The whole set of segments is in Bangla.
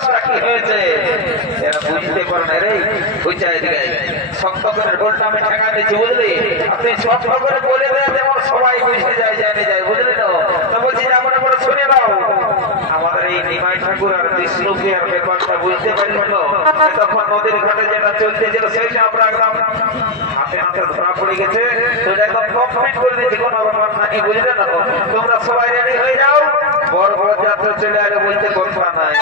কাজটা কি হয়েছে এরা বুঝতে পারে না রে। বুঝা এদিকে শক্ত করে ঢোলটা আমি ঠেঙা দিচ্ছি বুঝলি, আপনি শক্ত করে বলে দেন যেমন সবাই বুঝতে যায় জানে যায় বুঝলি তো। তা বলছি যেমন করে শুনে দাও আমাদের এই নিমাই ঠাকুর আর বিষ্ণুকে আর ব্যাপারটা বুঝতে পারলেন তো। তখন নদীর ঘাটে যেটা চলতেছিল সেইটা আমরা একদম হাতে হাতে ধরা পড়ে গেছে, তো একদম কমপ্লিট করে দিয়েছি, কোনো ব্যাপার নাই বুঝলে না। তোমরা সবাই রেডি হয়ে যাও, বড় বড় যাত্রা চলে আগে বলতে কথা নাই।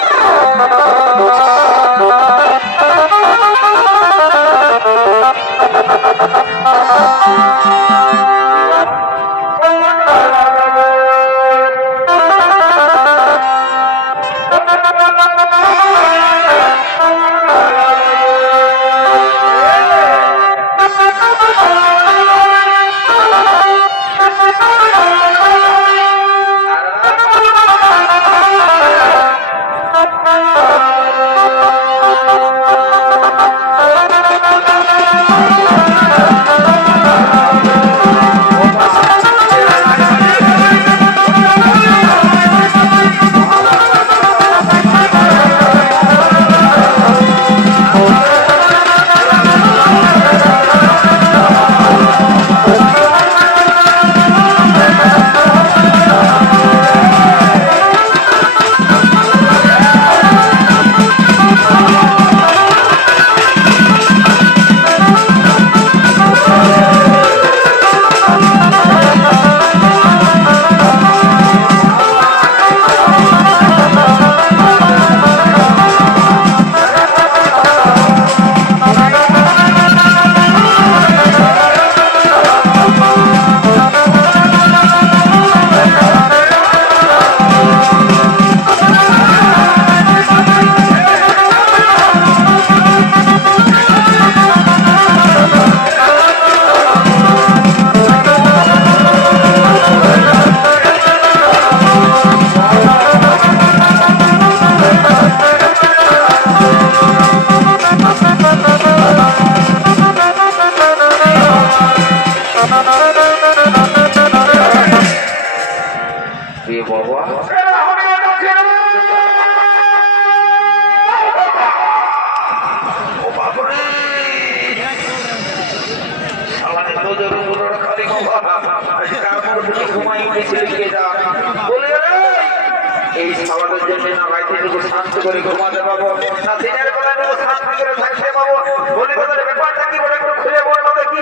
এই খাওয়ানোর জন্য না রাইতে শান্ত করে ঘুমাতে পাবো না দিনের বেলা শান্ত করে থাকতে পাবো, বলি তোদের ব্যাপারটা কি বলে একটু খুলে বলবো দেখি।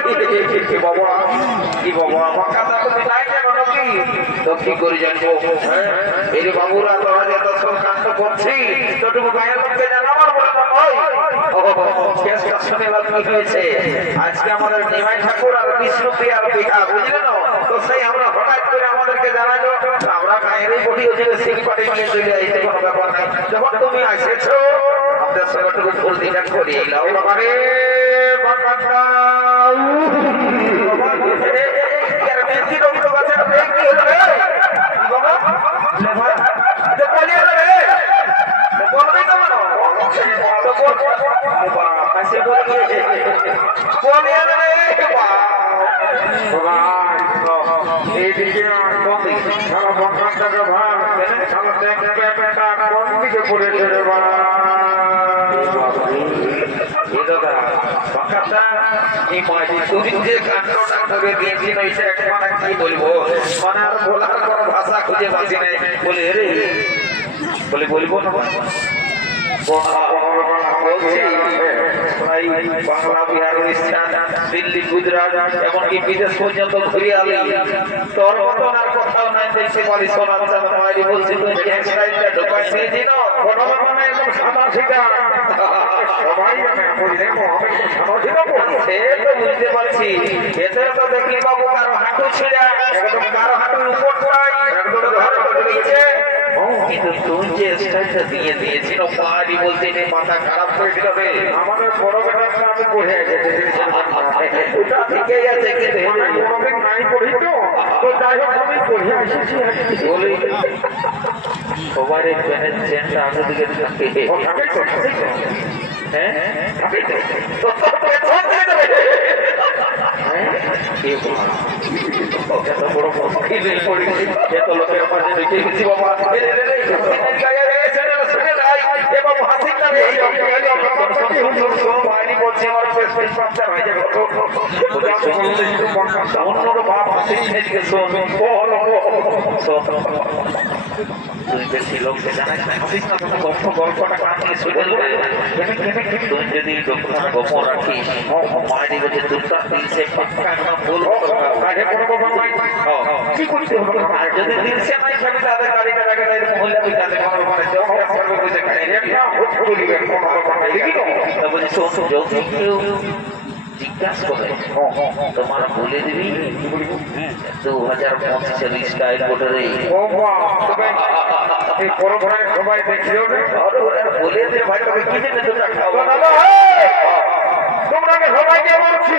কি বাবা কি বাবা আমার কথা তুমি নাই জানো নাকি? তো কি করে জানবো? এই যে বাবুরা তোরা যে এত সব কাণ্ড করছি তোটুকু গায়ের লোককে জানাবার বলে কেসটা শুনে লাভ কি হয়েছে। আজকে আমাদের নিমাই ঠাকুর আর বিষ্ণু প্রিয়ার বিঘা বুঝলে না, তো সেই আমরা হঠাৎ করে আমাদেরকে জানালো আমরা গায়েরই বডি হচ্ছে সিং পাটি নিয়ে চলে আইতে কোনো ব্যাপার নাই। যখন তুমি আসেছো আমাদের সঙ্গে একটু ফুল দিটা করিয়ে নাও বাবারে বাবা বেশি রক্ত গাছের কি হলো রে বাবা বলিয়ে রে বলবি তো বলো তো বাবা কাছে বলিয়ে বলিয়ে রে বাবা এইদিকে সারা বন্ধনটাকে ভাগ সারা ট্যাঙ্কটা কোন দিকে পড়ে ছেড়ে বাবা এই মাঝে তুমি যে কাণ্ডটা করে দিয়েছি না এটা একবার কি বলবো মানে আর বলার কোনো ভাষা খুঁজে পাচ্ছি না। বলে রে বলে বলবো না বলছি বাংলা বিহার উড়িষ্যা দিল্লি গুজরাট এমনকি বিদেশ পর্যন্ত ঘুরে আলি তোর মতন আর কোথাও নাই দেখতে পারি। সোনার চাঁদি বলছি তুমি ঢোকাই দিয়েছি না কোনো মানে একদম সাদা সিধা সবাই জানে বুঝতে পারছি। এতে তো দেখলি বাবু কারো হাঁটু ছিঁড়া একদম কারো হাঁটুর উপরটাই একদম ধরে পড়েছে, কিন্তু তুমি যে স্টাইলটা দিয়ে দিয়েছিল পাহাড়ি বলতে মাথা খারাপ করে দিল রে। আমাদের বড় বেটাটা আমি পড়ে গেছি ওটা ঠিকই আছে কিন্তু কোনোদিন নাই পড়ি তো যাই হোক আমি পড়ে এসেছি বলি সবার এই প্যানের চেনটা আমি দিকে থাকে হ্যাঁ এত বড় এত লোকের মাঝে রেখে গেছি বাবা তুই বেশি লোককে জানাস না, গল্পটা কান থেকে শুনে তুই যদি লোকটা গোপন রাখিস মায়ের বলছে দুটা দিলসে পাক্কা একদম বলবো কি করতে হবে। আর যদি দিলসে নাই থাকে তাদের গাড়িটা রাখে তাদের মহিলা বই তাদের কোনো মানে যদি কেউ জিজ্ঞাসা করে তোমার বলে দিবি 2025 স্টাইল ভোটারে সবাই দেখিও বলে দে ভাই তোকে কি দেবে তোমরা খাওয়া তোমরা সবাইকে বলছি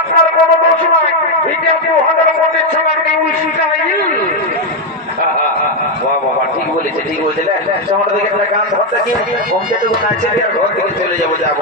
আপনার কোনো দোষ নয়, এটা 2025 সবাইকে স্টাইল। বাবা ঠিক বলেছে, ঠিক বলেছে। তোমরা দেখে একটা গান ধরতে কি অঙ্কেটুকু নাচে আর ঘর থেকে চলে যাবো যাবো।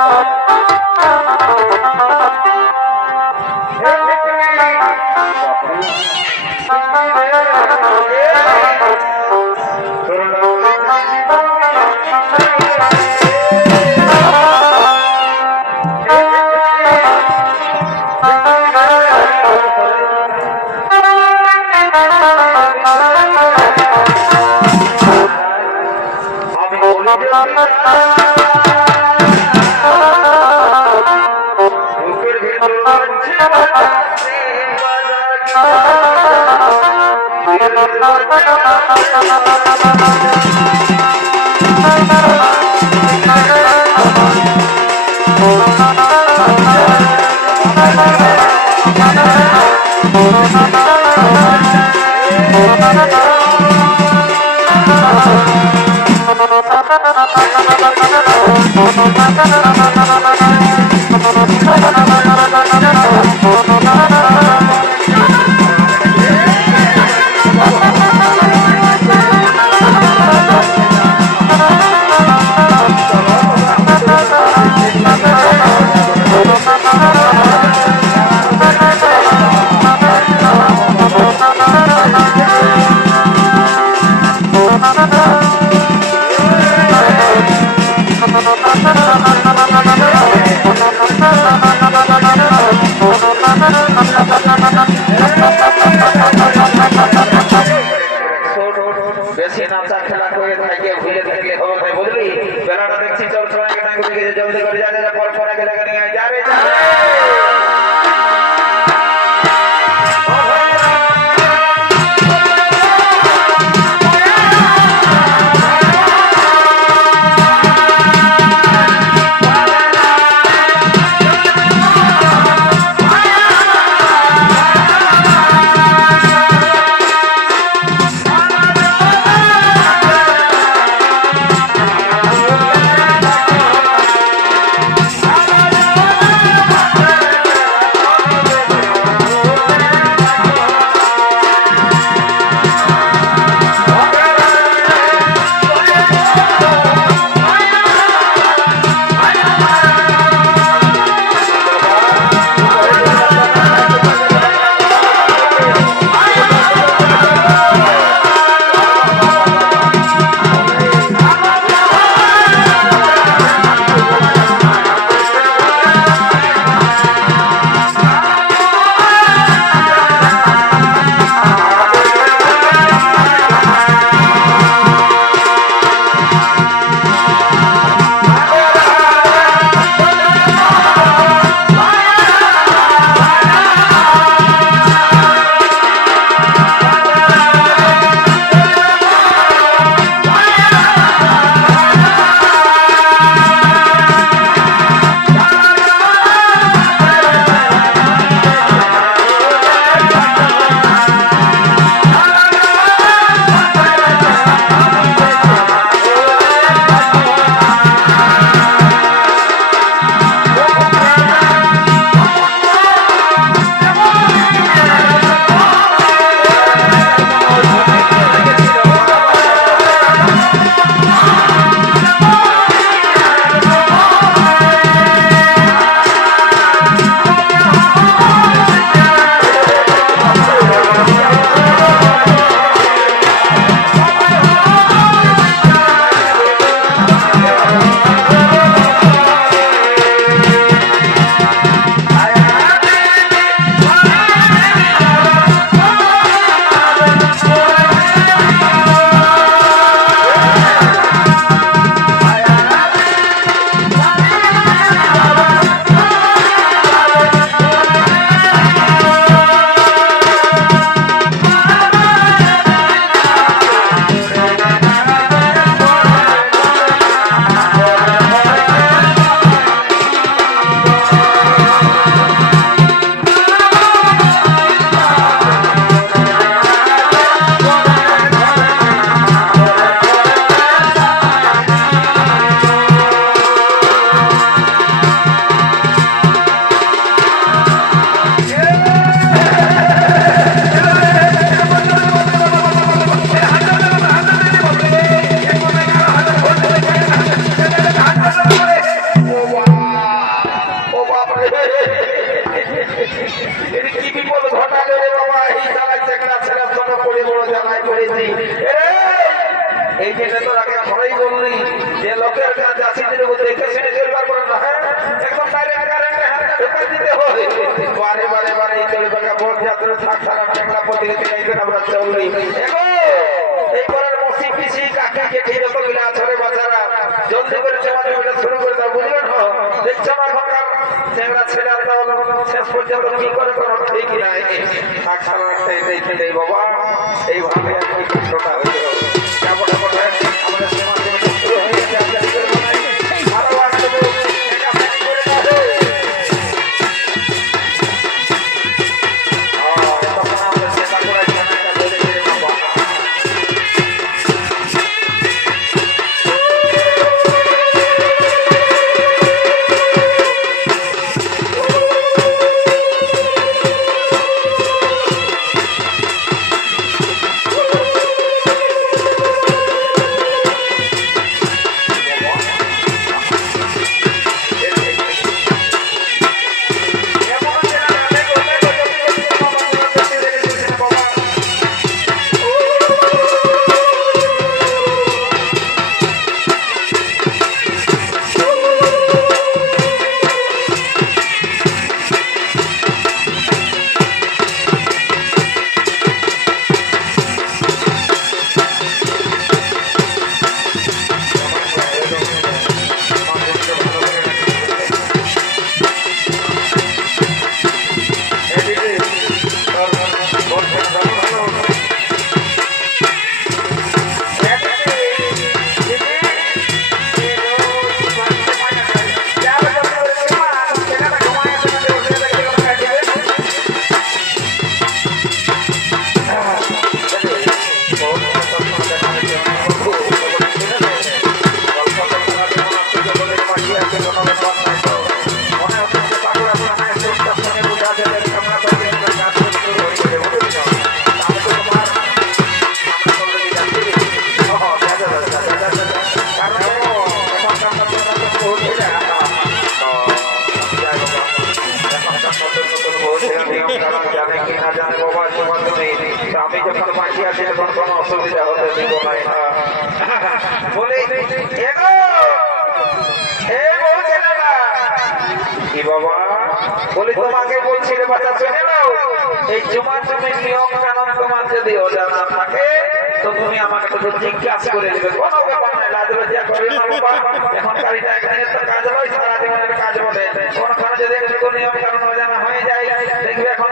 বেশি নাচা খেলা করে থাকে ভুলে থাকলে খবর ভাই বুঝলি বেলাটা দেখছি চল সোনাকে টাঙ্গু থেকে জলদি করে যা যা পর সোনাকে দেখা নিয়ে যাবে যাবে। লোকের কাছে আসিতে দেখে শুনে চলবার পরে না একদম ডাইরেক্ট কারেন্টে হাতটা ঢোকা দিতে হয় বারে বারে বারে এই চলবে ভোট যাত্রা থাক সারা বাংলা পত্রিকা থেকে আমরা চলই এগো এই পরের মসি পিসি কাকে কে যতগুলো আছে রে বাচ্চারা জলদি করে সমাজে এটা শুরু করে দাও বুঝলেন না দেখছো না ঘন্টা চেংড়া ছেলে শেষ পর্যন্ত কি করে কোনো ঠিক নাই থাক সারা রাখতে এই বাবা এইভাবে আর কি কষ্টটা হয়েছিল কেমন এমন আমাদের সমাজে শুরু হয়ে গেছে আরো আসতে আমি যখন বাকি আছি তখন কোনো অসুবিধা হতে দিব না বলে কি বাবা বলি তোমাকে বলছি রে বাচ্চা শুনে নাও এই জুমার জমির নিয়ম কানুন তোমার যদি অজানা থাকে তো তুমি আমাকে তো জিজ্ঞাসা করে দেবে কোনো ব্যাপার নাই লাজ লজ্জা করে না বাবা এখনকার এটা একদিনের তো কাজ নয় সারা জীবনের কাজ বটে কোনখানে যদি একটু নিয়ম কানুন অজানা হয়ে যায় দেখবে এখন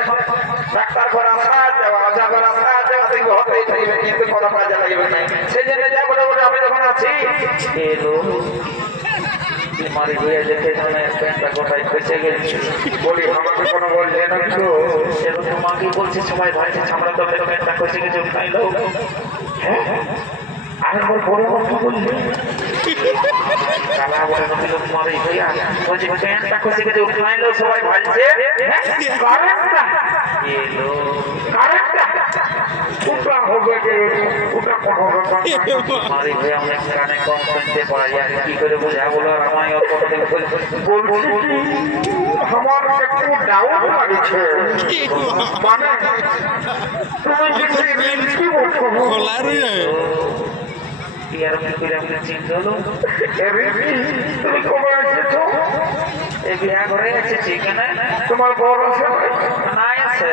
ডাক্তার করে আসা যাওয়া অজা করে আসা যাওয়া দেখবে হতেই থাকবে কিন্তু কোনো কাজে লাগবে না সেই জন্য যা বলে বলে আমি যখন আছি মারি হয়ে যেতে প্যান্টটা গোটাই ফেসে গেছে বলি আমাকে কোনো বলছে না তো এবং তোমাকে বলছি সবাই ভাইছে আমরা তো প্যান্টটা ফেসে গেছে উঠাই লো হ্যাঁ আরেকবার বড় কথা বললি কালা বলে লোক মারি হইয়া বলছি প্যান্টটা ফেসে গেছে উঠাই লো সবাই ভাইছে কারেক্টটা এলো কারেক্টটা ওটা হবে ওটা কোনো ব্যাপার মারি হয়ে আমরা কানে কম শুনতে পারা যায় কি করে বোঝা বলো আর আমায় অত বলছি আমার একটু ডাউট লাগছে মানে তুমি কি বলছো খোলা রয়ে তোমার বড় নাই আছে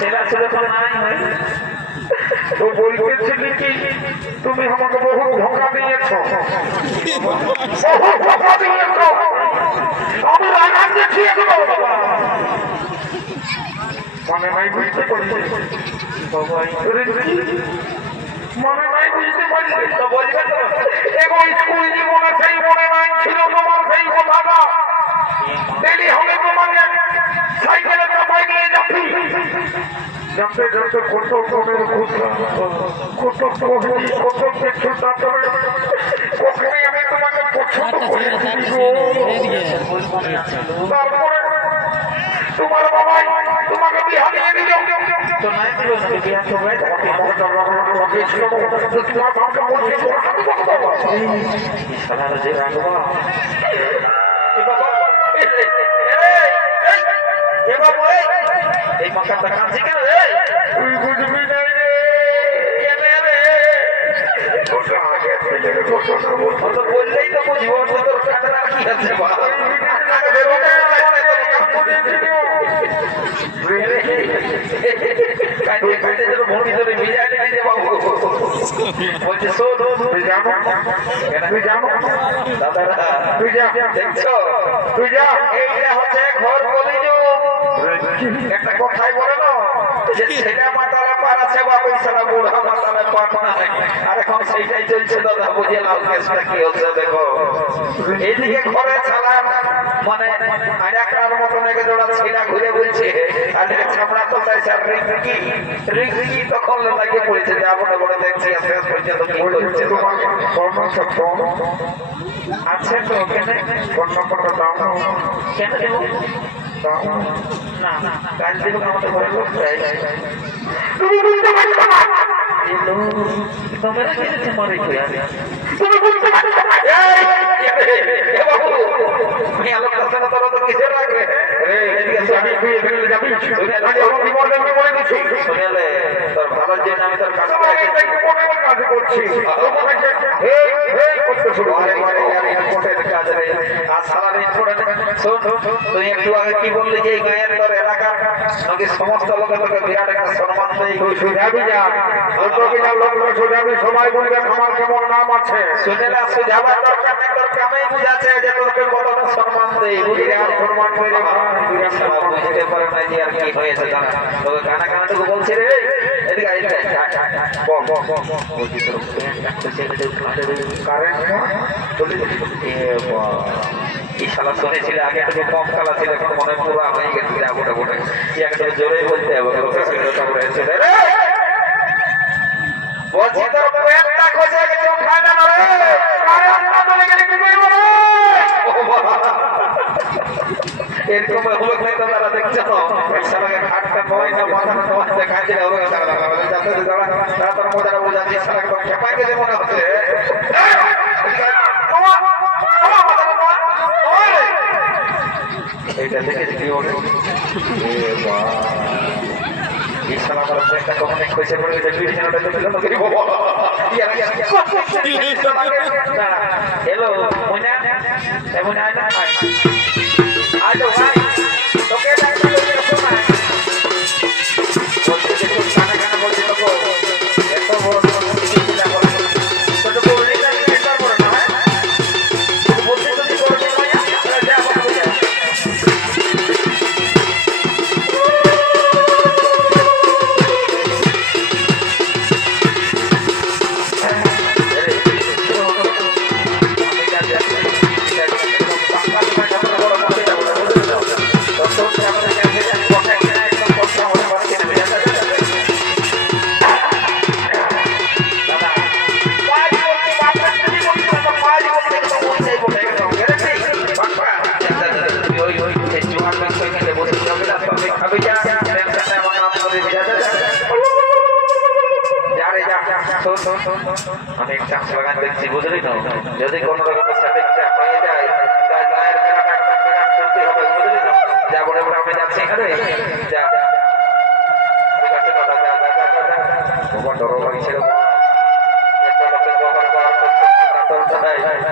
ছেলে ছেলে তো নাই হয় তো বলতেছি কি তুমি আমাকে বহু ধোঁকা দিয়েছ আমি রাগান দেখিয়ে দেবো মনে নাই বুঝতে পারছি মনে নাই বুঝতে পারছি তো বলবে তো এবং স্কুল জীবনে সেই মনে নাই ছিল তোমার সেই কথাটা ডেলি হলে তোমাকে সাইকেলে চাপাই নিয়ে যাচ্ছি যাতে যাতে কত মনের কত কত কিছু তারপরে কখনই আমি তোমাকে পছন্দ করি তারপরে তোমার বাবাই তোমাকে বিয়া দিয়ে দিল তো নাই দিল বিয়া তো হয়ে যাবে তোমার বাবাকে বলছে সারা যে রাখবা এই মাথাটা কাঁদছে কেন রে তুই বুঝবি নাই রে কেন রে তো বললেই তো বুঝবো তোর কাছে আর কি আছে একটা কথাই বলে না যে ছেলে মাতালে পার আছে বাপের সারা বুড়া মাতালে পার নাই আর এখন সেইটাই চলছে দাদা বুঝে লাল কেসটা কি হচ্ছে দেখো এইদিকে ঘরে ছাড়া মানে আয়াকার মতন একে জোড়া ছেলা ঘুরে বলছে আর ছাপড়া তো তাই স্যার রিকি তখন লাগিয়ে পড়েছে যে আপনি বলে দেখছি শেষ পর্যন্ত কি করছে আছে তো কেন কর্ণপত্র দাও কেন দেব না না কাল দেব আমাদের ঘরে লোক তুমি বুঝতে পারছো না তোমরা কেন মরে কইয়া তুমি বুঝতে পারছো না এ বাবু আমি আলো কাছে না তো কিসে লাগবে রে এদিকে আমি তুই এখানে যাবি শুনে আমি আমি বলে দিছি শুনেলে তোর ভালোর জন্য আমি তোর কাছে কাজ করছি এই করতে শুরু করে কোটে কাজ রে আর সারা দিন পড়ে শোন তুই একটু আগে কি বললি যে এই গায়ের তোর এলাকার নাকি সমস্ত লোকে তোকে বিরাট একটা সম্মান দেয় সুঝাবি যা অল্প কিনা লোক সুঝাবি সবাই বলবে আমার কেমন নাম আছে শুনেলা সুঝাবার দরকার নেই তোর কামেই বুঝাচ্ছে যে তোকে কতটা সম্মান দেয় বুঝলি আর সম্মান করে বুঝতে পারে না যে আর কি হয়েছে জানা তোকে কানা কানাটুকু বলছি রে এদিকে এদিকে বলছি তোর একটা ছেলে কারেন্ট এই শালা শুনেছিল আগে একটু কম কালা ছিল এখন মনে পুরা হয়ে গেছে গোটা গোটা একটা জোরে বলতে হবে বলছি তোর পেটটা খসে গেছে উঠায় না রে কারেন্টটা চলে গেলে কি করব রে এরকম হলো না তো তারা দেখছো শালাকে খাটটা নয় না মাথাটা নয় দেখাই দিলে হবে যাতে তারা তোর মজাটা বোঝা দিয়ে শালাকে তো খেপাই গেছে মনে হচ্ছে এইটা দেখে কি হবে হ্যালো এমন তোকে বলছি তো এত বড় অনেক চাষ বাগান দেখছি বুঝলি না যদি কোনো রকমের সাথে হয়ে যায় তার গায়ের মেলাটা একটা বিরাট করতে হবে বুঝলি না যা বলে বলে আমি যাচ্ছি এখানে যা ঠিক আছে দাদা যা যা যা যা তোমার ডর লাগছে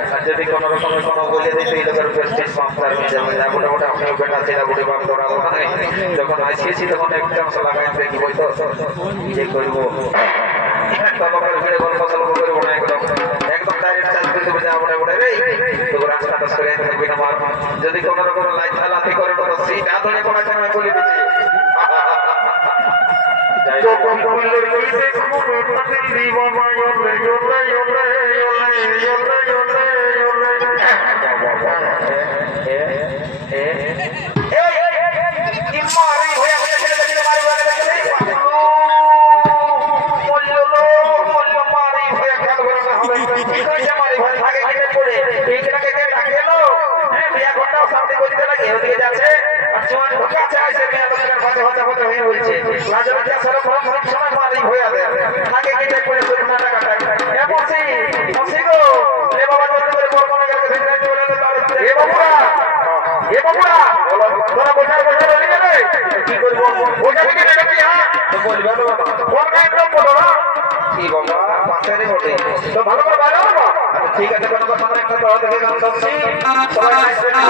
আর যদি কোনো রকমের কোনো বলে দিই এই লোকের প্রেস্টিজ মাস্টার হয়ে যাবে যা বলে বলে আপনিও বেটা ছেলে বলে বাপ দৌড়াবো না যখন আসিয়েছি তখন একটা লাগাই দেখি বলতো যে করবো যদি কোন রকম লাইট লাথি করে সেই না ধরে কোন বলে দিচ্ছি কি বাবা পাশেরই বটে তো ভালো করে বাজাও না আচ্ছা ঠিক আছে কোনো কথা না একটা তো থেকে গান শুনছি সবাই নাচবে না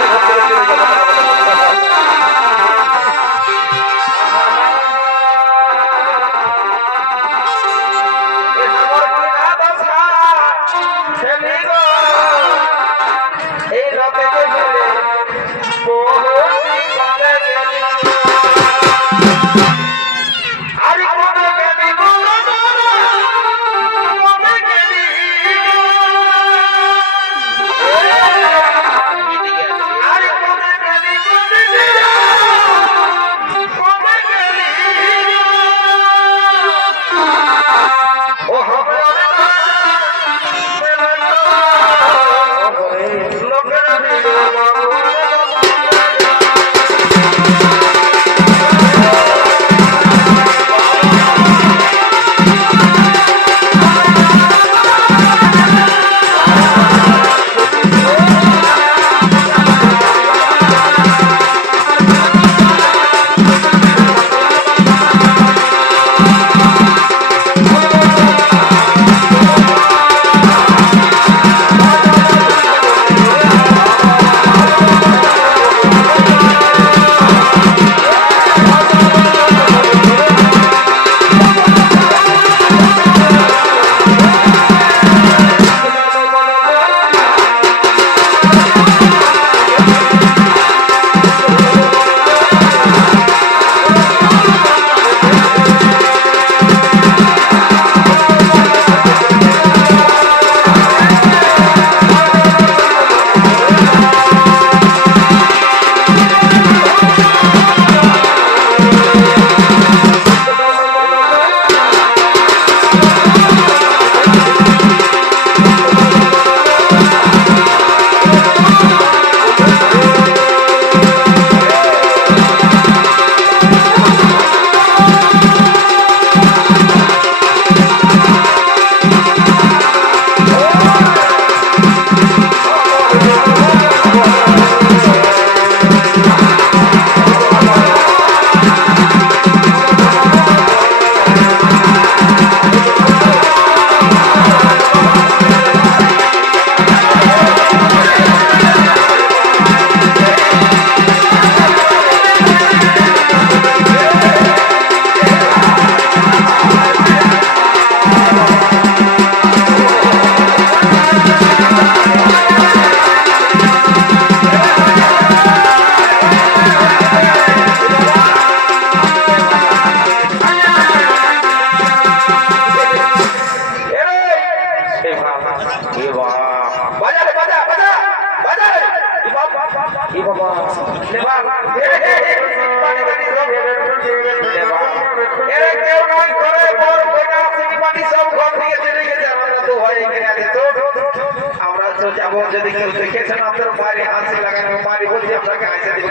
যদি কেউ দেখেছেন আপনার মারি হাসি লাগানো মারি বলছি আপনাকে হাসি দিব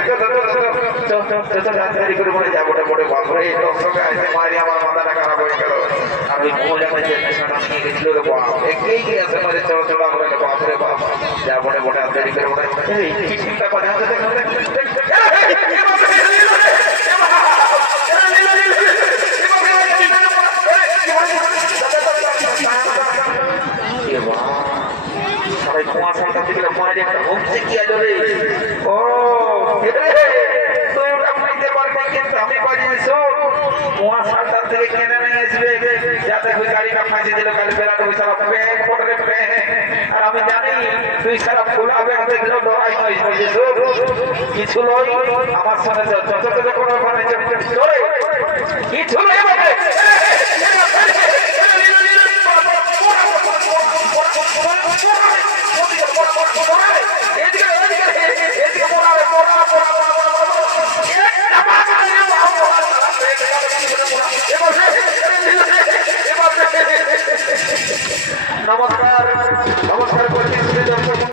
করে বলে যাবো বলে বাপরে সঙ্গে হাসি মারি আমার মাথাটা খারাপ হয়ে গেল আর ওই মহিলা নিয়ে গেছিল রে বাপ একেই গিয়েছে মানে চড়া চড়া করে বাপরে বাপ যা বলে বলে দেরি করে বলে কি চিন্তা করে কুয়াশাটা থেকে মাঝে একটা ভুগছে কি আজ রে ও তুই ওটা বুঝতে পারবি কিন্তু আমি বাজিয়ে শোন কুয়াশাটা থেকে কেনে নিয়ে আসবে যাতে ওই গাড়িটা ফাঁসে দিল কাল বেলাটা ওই সারা ব্যাগ পটরে আর আমি জানি তুই সারা খোলা ব্যাগ দেখলেও ডরাই নয় বুঝে শোন কিছু নয় আমার সাথে যত যত কোনো মানে চলে কিছু নয় What?